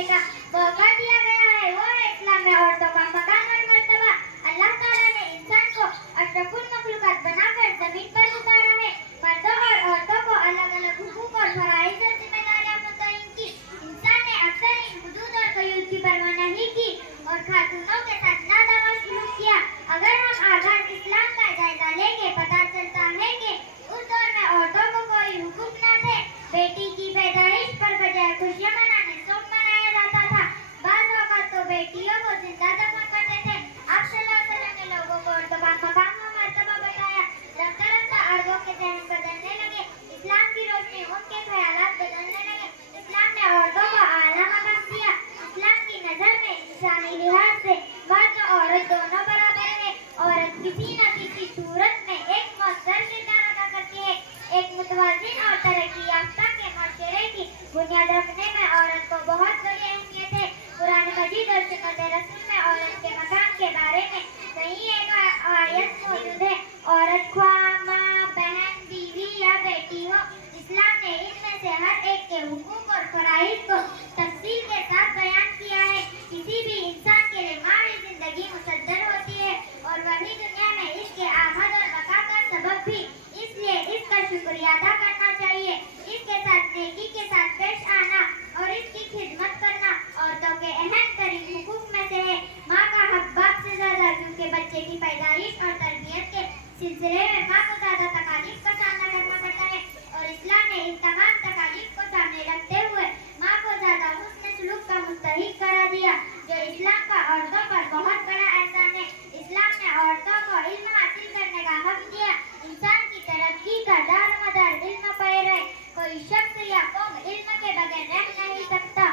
जीने का मौका दिया गया है वो है इस्लाम में औरतों का मकान और मर्तबा। अल्लाह ताला ने इंसान को अशरफुल मखलूकात बनाकर जमीन पर उतारा है। मर्दों और औरतों को अलग अलग हुकूक और फराइज़ और जिम्मेदारियां मुतय्यन की। इंसान ने अक्सर इन हुदूद और क़यूद की परवाह नहीं की और खातूनों के साथ नादावा सलूक किया। अगर हम आगाज इस्लाम का जायजा लेंगे पता चलता है कि उस दौर में औरतों को कोई हुकूक न थे। बेटी की पैदाइश पर बजाय खुशियां मनाने शोक मनाया जाता था। बाज़ औक़ात तो बेटियों को जिंदा दफन करते थे। आप सल्लल्लाहु अलैहि वसल्लम ने लोगों को औरतों का मकाम व मर्तबा बताया। रफ्ता रफ्ता अरबों के ज़हन बदलने लगे। इस्लाम की रोशनी उनके ख्यालात बदलने लगे। इस्लाम ने औरतों को आला मकाम दिया। इस्लाम की नज़र में इंसानी लिहाज से मर्द और औरत दोनों बराबर है। औरत किसी न किसी सूरत में एक मौसर किरदार अदा करती है। एक मुतवाज़िन और तरक्की याफ्ता के माशरे की बुनियाद रखने में औरत को बहुत बड़ी अहमियत है। कुरान मजीद और सुन्नत रसूल में औरत के मकाम के बारे में सही एक आयत मौजूद है। औरत ख्वाह माँ, बहन, बीवी या बेटी हो, इस्लाम ने इनमें से हर एक के हुकूक और फराइज़ को तफसील के साथ बयान किया है। किसी भी इंसान के लिए माली जिंदगी मुसद्दर होती है और वही दुनिया में इसके आमद और बका का सबब भी। इसलिए इसका शुक्रिया अदा करना चाहिए। इसके साथ नेकी के साथ पेश आना और इसकी खिदमत करना औरतों के अहम तरीन हुकूक में से है। माँ का हक बाप से ज्यादा, क्योंकि बच्चे की पैदाइश और तरबियत के सिलसिले में माँ को ज्यादा तकालीफ का सामना करना पड़ता है और इस्लाम ने इन तमाम तकालीफ को सामने रखते हुए माँ को ज्यादा हुस्न सलूक का मुस्तहिक करा दिया, जो इस्लाम का औरतों पर बहुत बड़ा एहसान है। इस्लाम ने औरतों को इल्म हासिल करने का हक दिया। इंसान की तरक्की का दारोमदार इल्म पर है। कोई शख्स या कौम इल्म के बगैर रह नहीं सकता।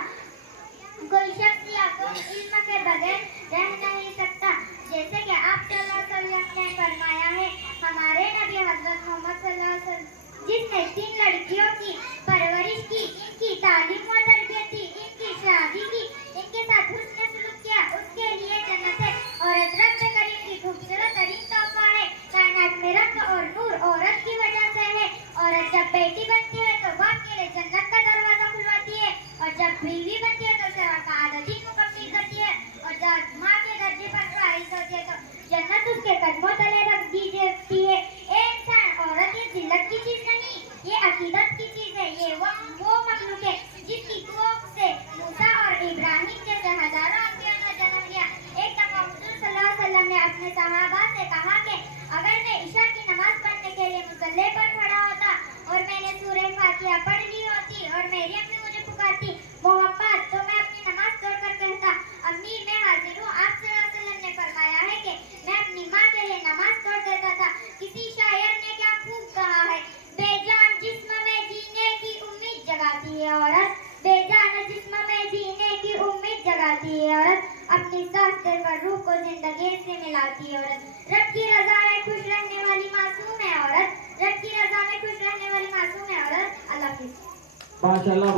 कोई शख्स या कौम इल्म के बगैर रह नहीं सकता। जैसे कि आप सल्लल्लाहु अलैहि वसल्लम ने फरमाया है, हमारे नबी हज़रत मोहम्मद सल्लल्लाहु अलैहि वसल्लम जिसने 3 लड़कियों की परवरिश की, इनकी तालीम व तरबियत दी, इनकी शादी की, इनके साथ हुस्न सलूक किया, उसके लिए जन्नत है। औरत रब करीम की खूबसूरत तरीन तोहफा है। कायनात में रंग और नूर औरत की वजह से है। औरत जब बेटी बनती है तो बाप के लिए जन्नत का दरवाजा खुलवाती है और जब बीवी बनती है तो सेवा का आधा दिन मुकम्मिल करती है और जब माँ के दर्जे पर फाइज होती है तो जन्नत उसके कदमों तले रख दी जाती है। ए इंसान, औरत ये जिल्लत की चीज नहीं, ये अकीदत की चीज है। ये वो मखलूक है जिसकी कोख से मूसा और इब्राहिम जैसे हजारों अंबिया ने जन्म लिया। एक दफा हुजूर सल्लल्लाहु अलैहि वसल्लम ने अपने सहाबा से कहा कि अगर मैं इशा की नमाज पढ़ने के लिए मुसल्ले पर खड़ा होता और मैंने सूरह फातिहा पढ़ ली होती और मेरी अम्मी मुझे पुकारती मोहब्बत, तो मैं अपनी नमाज छोड़कर कहता, अम्मी मैं हाजिर हूँ। आप सल्लल्लाहु अलैहि वसल्लम ने फरमाया है कि मैं अपनी माँ के लिए नमाज छोड़ देता था। किसी शायर ने क्या खूब कहा है, बेजान जिस्म में जीने की उम्मीद जगाती है औरत, बेजान जिस्म में जीने की उम्मीद जगाती है औरत, अपनी सांस देकर रूह को जिंदगी से मिलाती है औरत। रब की रजा में खुश रहने वाली मासूम है औरत, रब की रजा में खुश रहने वाली मासूम है औरत। अल्लाह हाफिज़। माशाअल्लाह।